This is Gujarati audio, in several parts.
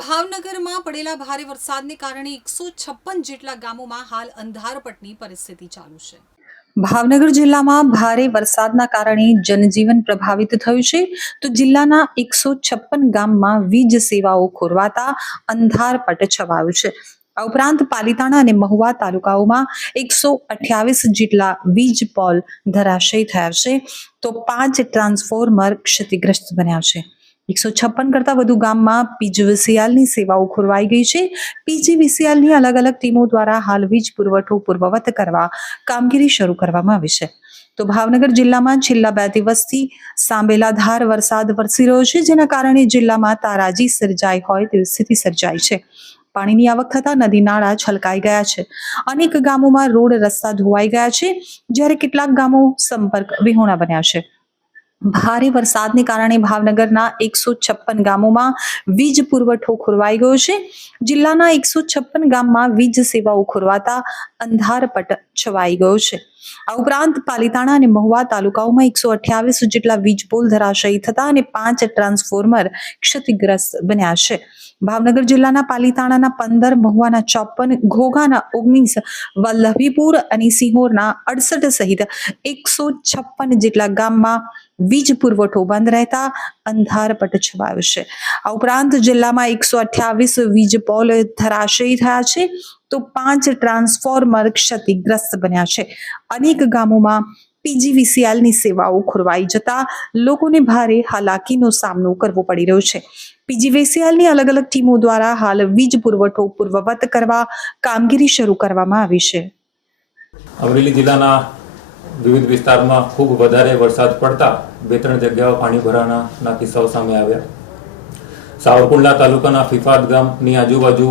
ભાવનગરમાં પડેલા ભારે વરસાદને કારણે એકસો છપ્પન જેટલા ગામોમાં હાલ અંધારપટની પરિસ્થિતિ ચાલુ છે. ભાવનગર જિલ્લામાં ભારે વરસાદના કારણે જનજીવન પ્રભાવિત થયું છે. તો જિલ્લાના એકસો છપ્પન ગામમાં વીજ સેવાઓ ખોરવાતા અંધારપટ છવાયું છે. આ ઉપરાંત પાલિતાણા અને મહુવા તાલુકાઓમાં એકસો અઠ્યાવીસ જેટલા વીજ પોલ ધરાશયી થયા છે. તો પાંચ ટ્રાન્સફોર્મર ક્ષતિગ્રસ્ત બન્યા છે. એકસો છપ્પન કરતાં વધુ ગામમાં પીજીવીસીએલની સેવાઓ ખોરવાઈ ગઈ છે. પીજીવીસીએલની અલગ અલગ ટીમો દ્વારા હાલ વીજ પુરવઠો પૂર્વવત કરવા કામગીરી શરૂ કરવામાં આવી છે. તો ભાવનગર જિલ્લામાં છેલ્લા બે દિવસથી સાંબેલાધાર વરસાદ વરસી રહ્યો છે, જેના કારણે જિલ્લામાં તારાજી સર્જાઈ હોય તેવી સ્થિતિ સર્જાઈ છે. પાણીની આવક થતાં નદી નાળા છલકાઈ ગયા છે. અનેક ગામોમાં રોડ રસ્તા ધોવાઈ ગયા છે, જ્યારે કેટલાક ગામો સંપર્ક વિહોણા બન્યા છે. ભારે વરસાદને કારણે ભાવનગરના એકસો છપ્પન ગામોમાં વીજ પુરવઠો ખોરવાઈ ગયો છે. જિલ્લાના એકસો છપ્પન ગામમાં વીજ સેવાઓ ખોરવાતા અંધારપટ છવાઈ ગયો છે. આ ઉપરાંત પાલીતાણા અને મહુવા તાલુકાઓમાં એકસો અઠ્યાવીસ જેટલા વીજ પોલ ધરાશયી થતા અને પાંચ ટ્રાન્સફોર્મર ક્ષતિગ્રસ્ત બન્યા છે. ભાવનગર જિલ્લાના પાલીતાણાના પંદર, મહુવાના ચોપન ઘોઘાના ઓગણીસ, વલ્લભીપુર અને સિંહોરના અડસઠ સહિત એકસો છપ્પન જેટલા ગામમાં વીજ પુરવઠો બંધ રહેતા અંધારપટ છવાયો છે. આ ઉપરાંત જિલ્લામાં એકસો અઠ્યાવીસ વીજ પોલ ધરાશયી થયા છે. તો પાંચ ટ્રાન્સફોર્મર ક્ષતિગ્રસ્ત બન્યા છે. અનેક ગામોમાં પીજીવીસીએલની સેવાઓ ખોરવાઈ જતા લોકોને ભારે હાલાકીનો સામનો કરવો પડી રહ્યો છે. પીજીવીસીએલની અલગ અલગ ટીમો દ્વારા હાલ વીજ પુરવઠો પૂર્વવત કરવા કામગીરી શરૂ કરવામાં આવી છે. અમરેલી જિલ્લાના વિવિધ વિસ્તારમાં ખૂબ વધારે વરસાદ પડતા બે ત્રણ જગ્યાઓ પાણી ભરાવાના કિસ્સાઓ સામે આવ્યા. સાવરકુંડલા તાલુકાના ફિફાદ ગામની આજુબાજુ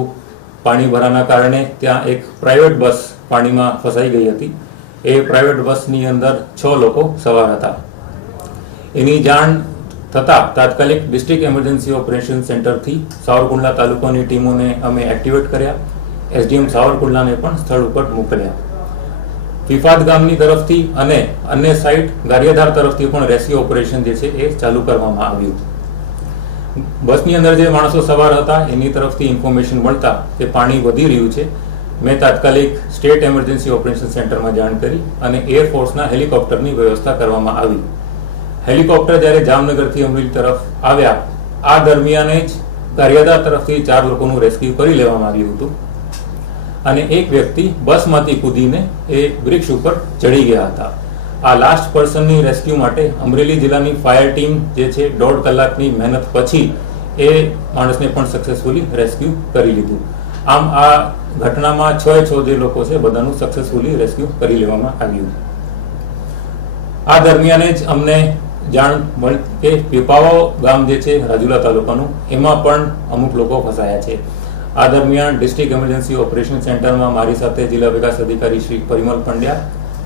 પાણી ભરાના કારણે ત્યાં એક પ્રાઇવેટ બસ પાણીમાં ફસાઈ ગઈ હતી. એ પ્રાઇવેટ બસની અંદર છ લોકો સવાર હતા. એની જાણ થતાં તાત્કાલિક ડિસ્ટ્રિક્ટ એમર્જન્સી ઓપરેશન સેન્ટરથી સાવરકુંડલા તાલુકાની ટીમોને અમે એક્ટિવેટ કર્યા. એસડીએમ સાવરકુંડલાને પણ સ્થળ ઉપર મોકલ્યા. ફિફાદ ગામની તરફથી અને અન્ય સાઇટ ગારિયાધાર તરફથી પણ રેસ્ક્યુ ઓપરેશન જે છે એ ચાલુ કરવામાં આવ્યું. બસની અંદર જે માણસો સવાર હતા, એની તરફથી ઇન્ફોર્મેશન મળતા કે પાણી વધી રહ્યું છે. મેં તાત્કાલિક સ્ટેટ એમર્જન્સી ઓપરેશન સેન્ટરમાં જાણ કરી અને એરફોર્સના હેલિકોપ્ટરની વ્યવસ્થા કરવામાં આવી. હેલિકોપ્ટર જ્યારે જામનગરથી અમરેલી તરફ આવ્યા, આ દરમિયાન જ ગારિયાધાર તરફથી ચાર લોકોનું રેસ્ક્યુ કરી લેવામાં આવ્યું હતું. અને એક વ્યક્તિ બસમાંથી કૂદીને એ વૃક્ષ ઉપર ચડી ગયા હતા. આ લાસ્ટ પર્સનની રેસ્ક્યુ માટે અમરેલી જિલ્લાની ફાયર ટીમ જે છે, દોઢ કલાકની મહેનત પછી એ માણસને પણ સક્સેસફુલી રેસ્ક્યુ કરી લીધું. આમ આ ઘટનામાં છ છ જે લોકો છે, બધાનું સક્સેસફુલી રેસ્ક્યુ કરી લેવામાં આવ્યું. આ દરમિયાન જ અમને જાણ મળી કે પીપાવાવ ગામ જે છે, રાજુલા તાલુકાનું, એમાં પણ અમુક લોકો ફસાયા છે. આ દરમિયાન ડિસ્ટ્રિક્ટ એમર્જન્સી ઓપરેશન સેન્ટરમાં મારી સાથે જિલ્લા વિકાસ અધિકારી શ્રી પરિમલ પંડ્યા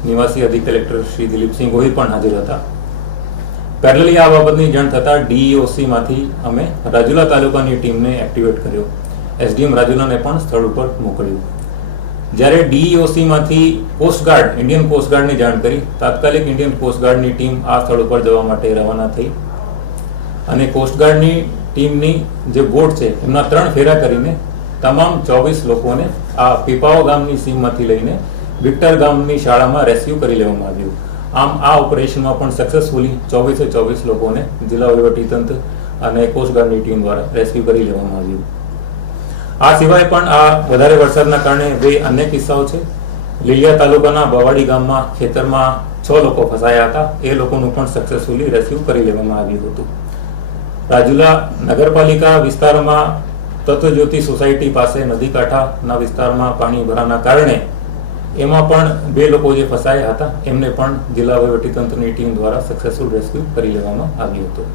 નિવાસી અધિક કલેક્ટર શ્રી દિલીપસિંહ ગોહિલ પણ હાજર હતા. પેરેલલી આ બાબતની જાણ થતાં ડીઈઓસીમાંથી અમે રાજુલા તાલુકાની ટીમને એક્ટિવેટ કર્યો. એસડીએમ રાજુલાને પણ સ્થળ ઉપર મોકલ્યું. જ્યારે ડીઈઓસીમાંથી કોસ્ટગાર્ડ ઇન્ડિયન કોસ્ટગાર્ડની જાણ કરી, તાત્કાલિક ઇન્ડિયન કોસ્ટગાર્ડની ટીમ આ સ્થળ ઉપર જવા માટે રવાના થઈ. અને કોસ્ટગાર્ડની ટીમની જે બોટ છે, એમના ત્રણ ફેરા કરીને તમામ ચોવીસ લોકોને આ પીપાઓ ગામની સીમમાંથી લઈને વિક્ટર ગામની શાળામાં રેસ્ક્યુ કરી લેવામાં આવ્યું. આમ આ ઓપરેશનમાં પણ સક્સેસફુલી ચોવીસે ચોવીસ લોકોને જિલ્લા વહીવટીતંત્ર અને કોસ્ટગાર્ડની ટીમ દ્વારા રેસ્ક્યુ કરી લેવામાં આવ્યું. આ સિવાય પણ આ વધારે વરસાદના કારણે બે અન્ય કિસ્સાઓ છે. લીલિયા તાલુકાના બવાડી ગામમાં ખેતરમાં છ લોકો ફસાયા હતા. એ લોકોનું પણ સક્સેસફુલી રેસ્ક્યુ કરી લેવામાં આવ્યું હતું. રાજુલા નગરપાલિકા વિસ્તારમાં તત્વજ્યોતિ સોસાયટી પાસે નદી કાંઠાના વિસ્તારમાં પાણી ભરાના કારણે એમાં પણ બે લોકો જે ફસાયા હતા, એમને પણ જિલ્લા વહીવટીતંત્રની ટીમ દ્વારા સક્સેસફુલ રેસ્ક્યુ કરી લેવામાં આવ્યું હતું.